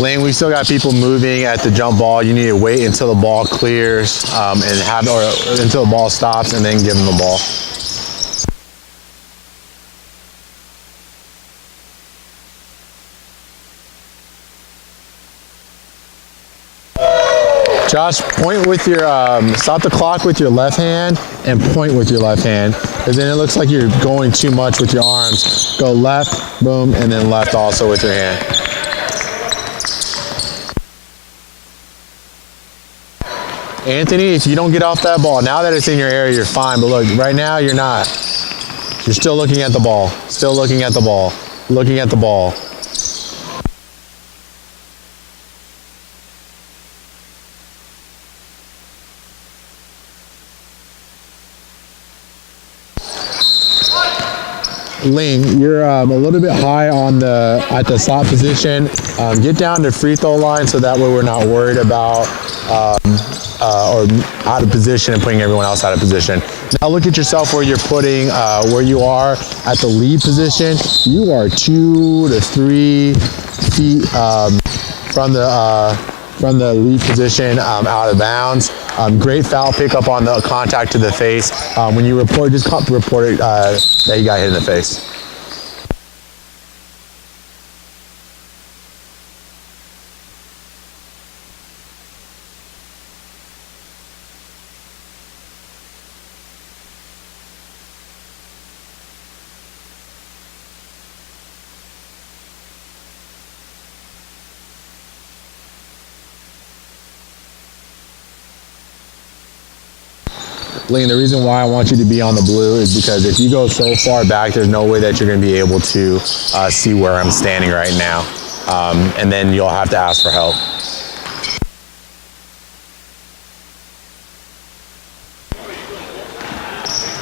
Lane, we still got people moving at the jump ball. You need to wait until the ball clears and until the ball stops, and then give them the ball. Josh, point with your, stop the clock with your left hand and point with your left hand, because then it looks like you're going too much with your arms. Go left, boom, and then left also with your hand. Anthony, if you don't get off that ball, now that it's in your area, you're fine, but look, right now you're not. You're still looking at the ball, still looking at the ball, looking at the ball. Ling, you're a little bit high at the slot position. Get down to free throw line so that way we're not worried about or out of position and putting everyone else out of position. Now look at yourself where you're putting, where you are at the lead position. You are 2 to 3 feet from the lead position out of bounds. Great foul pickup on the contact to the face. When you report, just report it that you got hit in the face. Ling, the reason why I want you to be on the blue is because if you go so far back, there's no way that you're going to be able to see where I'm standing right now. And then you'll have to ask for help.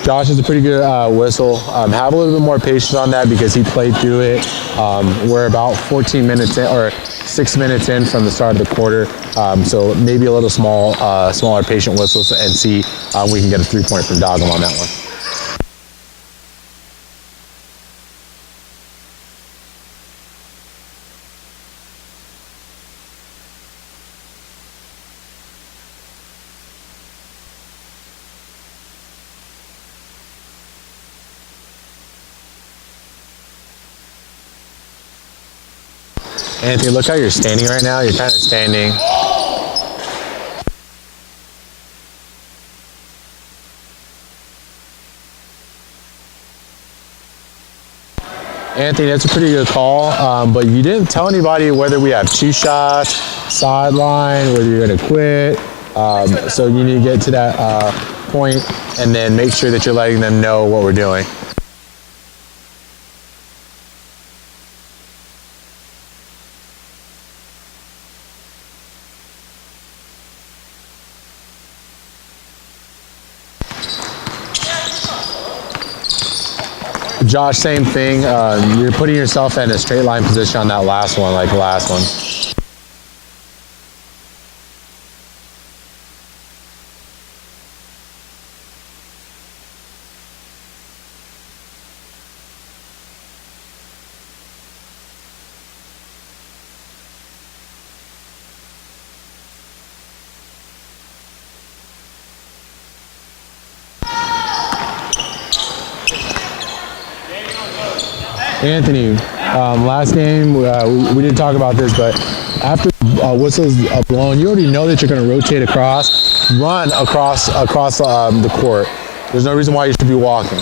Josh is a pretty good whistle. Have a little bit more patience on that because he played through it. We're about 14 minutes in, or 6 minutes in from the start of the quarter. So maybe a little smaller patient whistles and see we can get a 3-point from Dogum on that one. Anthony, look how you're standing right now. You're kind of standing. Anthony, that's a pretty good call, but you didn't tell anybody whether we have 2 shots, sideline, whether you're going to quit. So you need to get to that point and then make sure that you're letting them know what we're doing. Josh, same thing. You're putting yourself in a straight line position on that last one, like the last one. Anthony, last game, we didn't talk about this, but after whistles blown, you already know that you're going to rotate across, run across the court. There's no reason why you should be walking.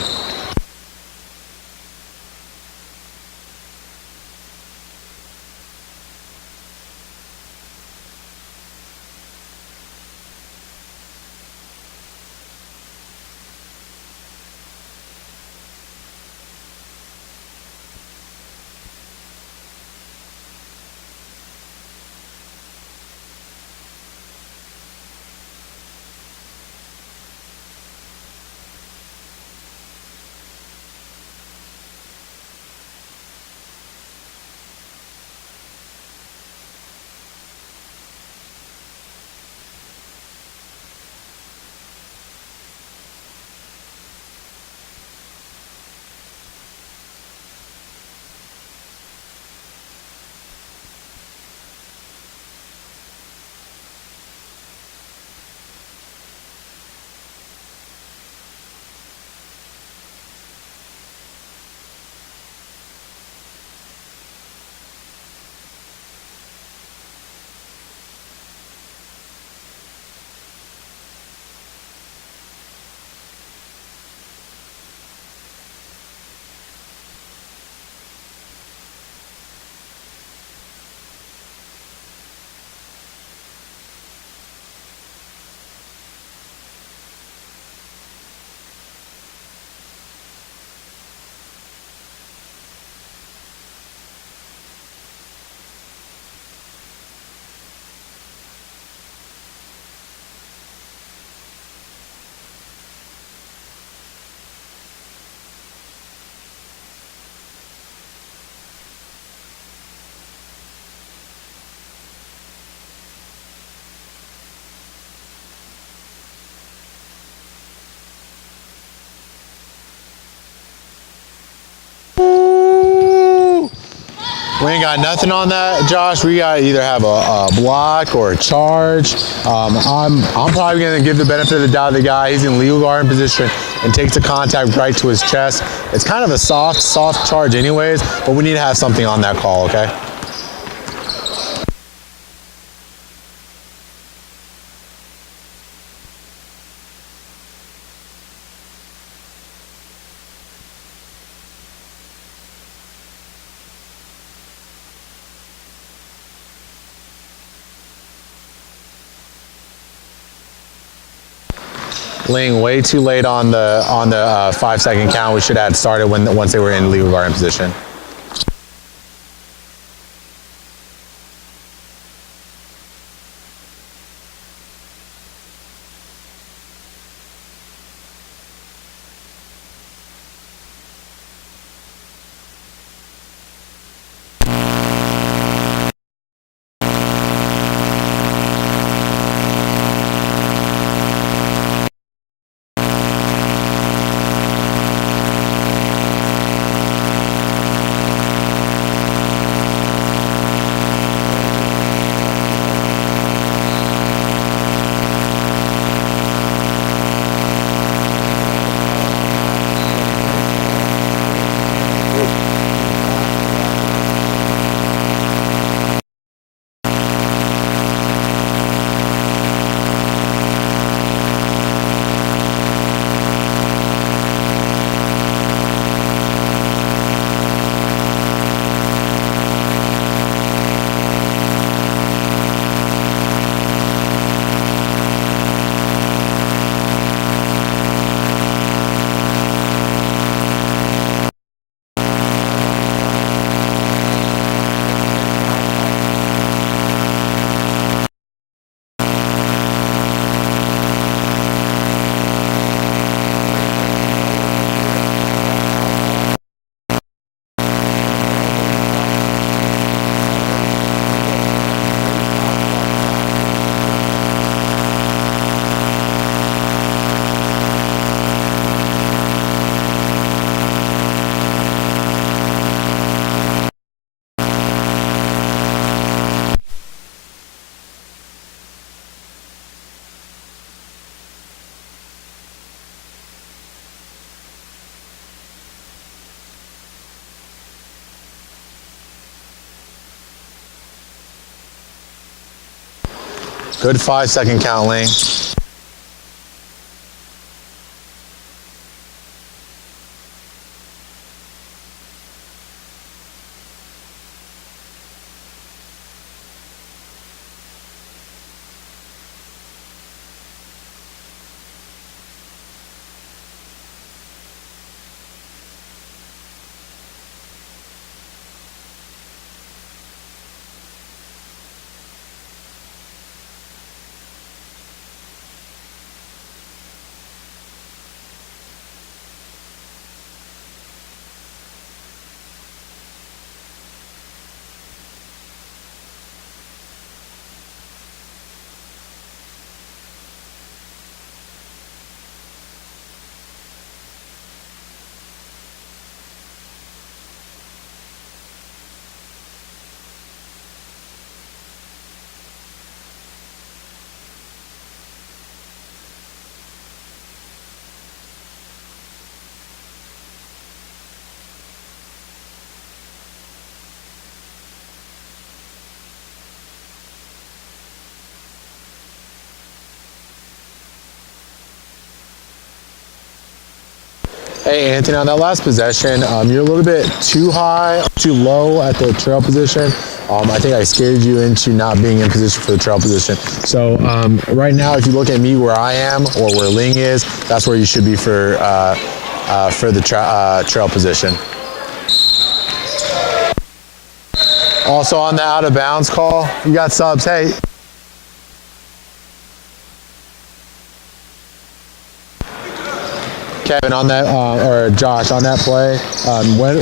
We ain't got nothing on that, Josh. We got either have a block or a charge. I'm probably gonna give the benefit of the doubt to the guy. He's in legal guard position and takes the contact right to his chest. It's kind of a soft charge anyways, but we need to have something on that call, okay? Ling, way too late on the 5-second count. We should have started once they were in legal guard position. Good 5-second count, Ling. Hey, Anthony, on that last possession, you're a little bit too high, too low at the trail position. I think I scared you into not being in position for the trail position. So right now, if you look at me where I am or where Ling is, that's where you should be for the trail position. Also on the out of bounds call, you got subs. Hey. Kevin, on that, or Josh, on that play,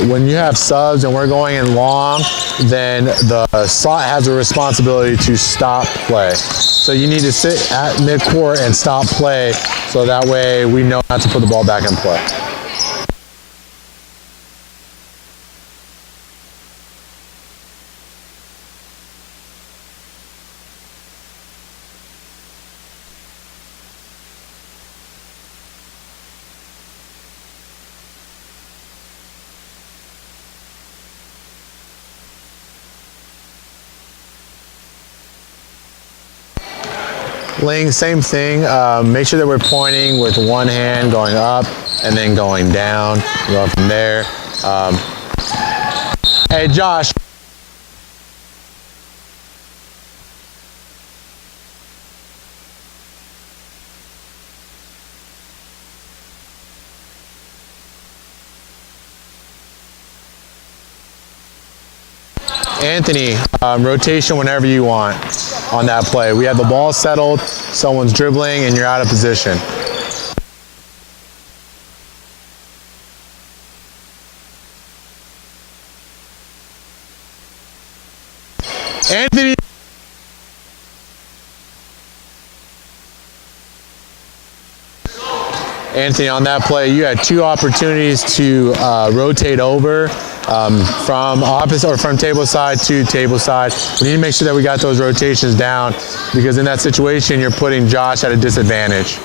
when you have subs and we're going in long, then the slot has a responsibility to stop play. So you need to sit at midcourt and stop play, so that way we know not to put the ball back in play. Ling, same thing. Make sure that we're pointing with one hand going up and then going down. Go from there. Hey, Josh. Anthony, rotation whenever you want on that play. We have the ball settled, someone's dribbling, and you're out of position. Anthony. Anthony, on that play, you had two opportunities to rotate over from opposite or from table side to table side. We need to make sure that we got those rotations down, because in that situation, you're putting Josh at a disadvantage.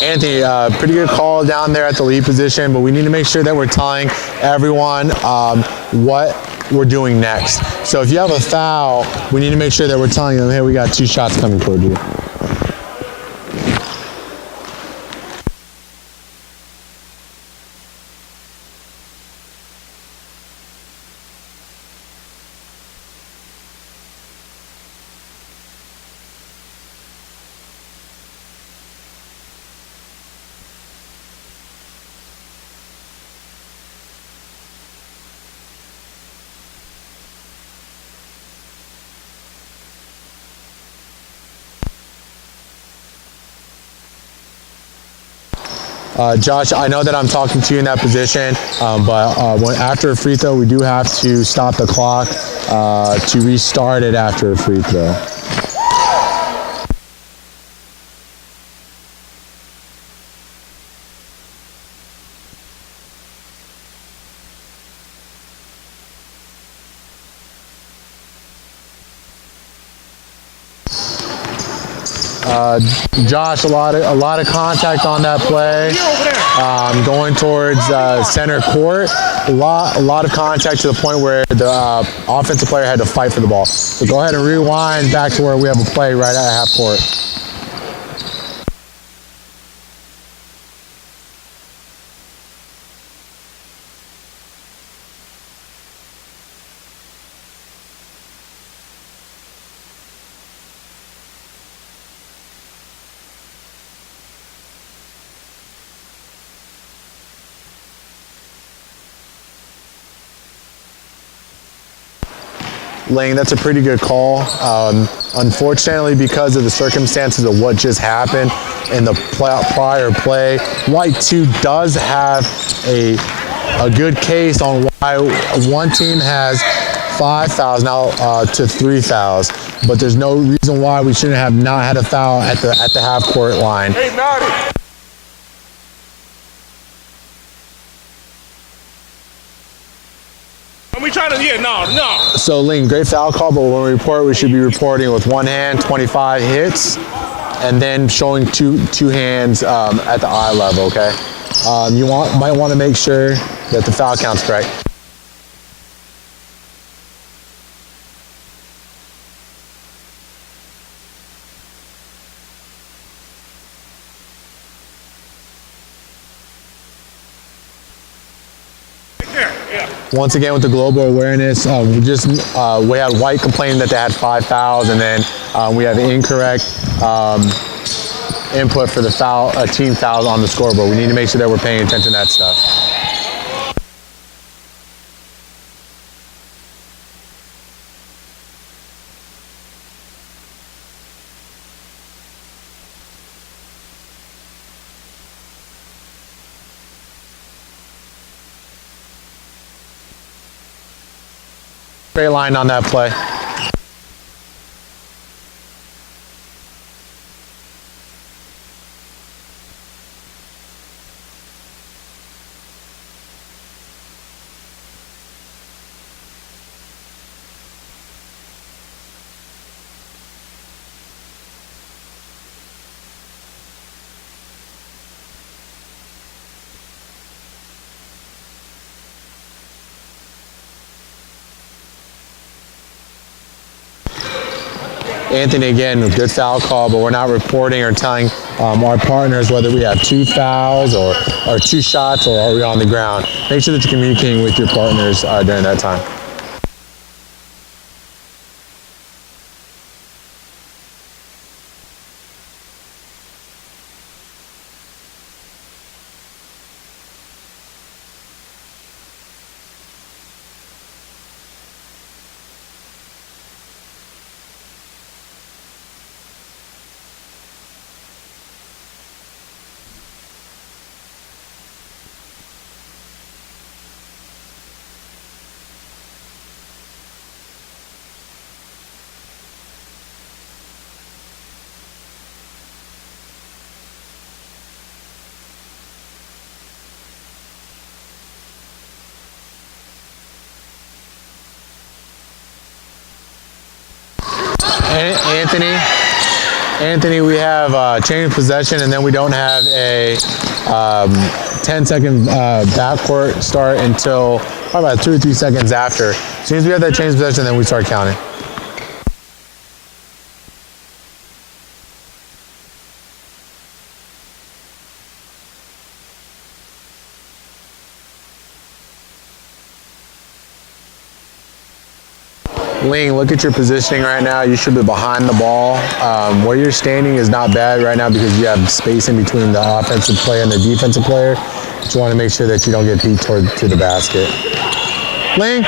Anthony, pretty good call down there at the lead position, but we need to make sure that we're telling everyone what we're doing next. So if you have a foul, we need to make sure that we're telling them, hey, we got 2 shots coming toward you. Josh, I know that I'm talking to you in that position, but after a free throw, we do have to stop the clock to restart it after a free throw. Josh, a lot of contact on that play. Going towards center court, a lot of contact to the point where the offensive player had to fight for the ball. So go ahead and rewind back to where we have a play right at half court. Ling, that's a pretty good call. Unfortunately, because of the circumstances of what just happened in the prior play, White 2 does have a good case on why one team has 5 fouls now to 3 fouls, but there's no reason why we shouldn't have not had a foul at the half court line. Hey, Naughty. We trying to, no. So, Ling, great foul call, but when we report, we should be reporting with one hand, 25 hits, and then showing two hands at the eye level, okay? You might want to make sure that the foul count's correct. Once again, with the global awareness, we had White complaining that they had 5 fouls, and then we have incorrect input for the team fouls on the scoreboard. We need to make sure that we're paying attention to that stuff. Straight line on that play. Anthony, again, good foul call, but we're not reporting or telling our partners whether we have 2 fouls or 2 shots or are we on the ground. Make sure that you're communicating with your partners during that time. Anthony, we have change of possession, and then we don't have a 10-second backcourt start until probably about 2 or 3 seconds after. As soon as we have that change of possession, then we start counting. Ling, look at your positioning right now. You should be behind the ball. Where you're standing is not bad right now because you have space in between the offensive player and the defensive player. But you want to make sure that you don't get beat to the basket. Ling.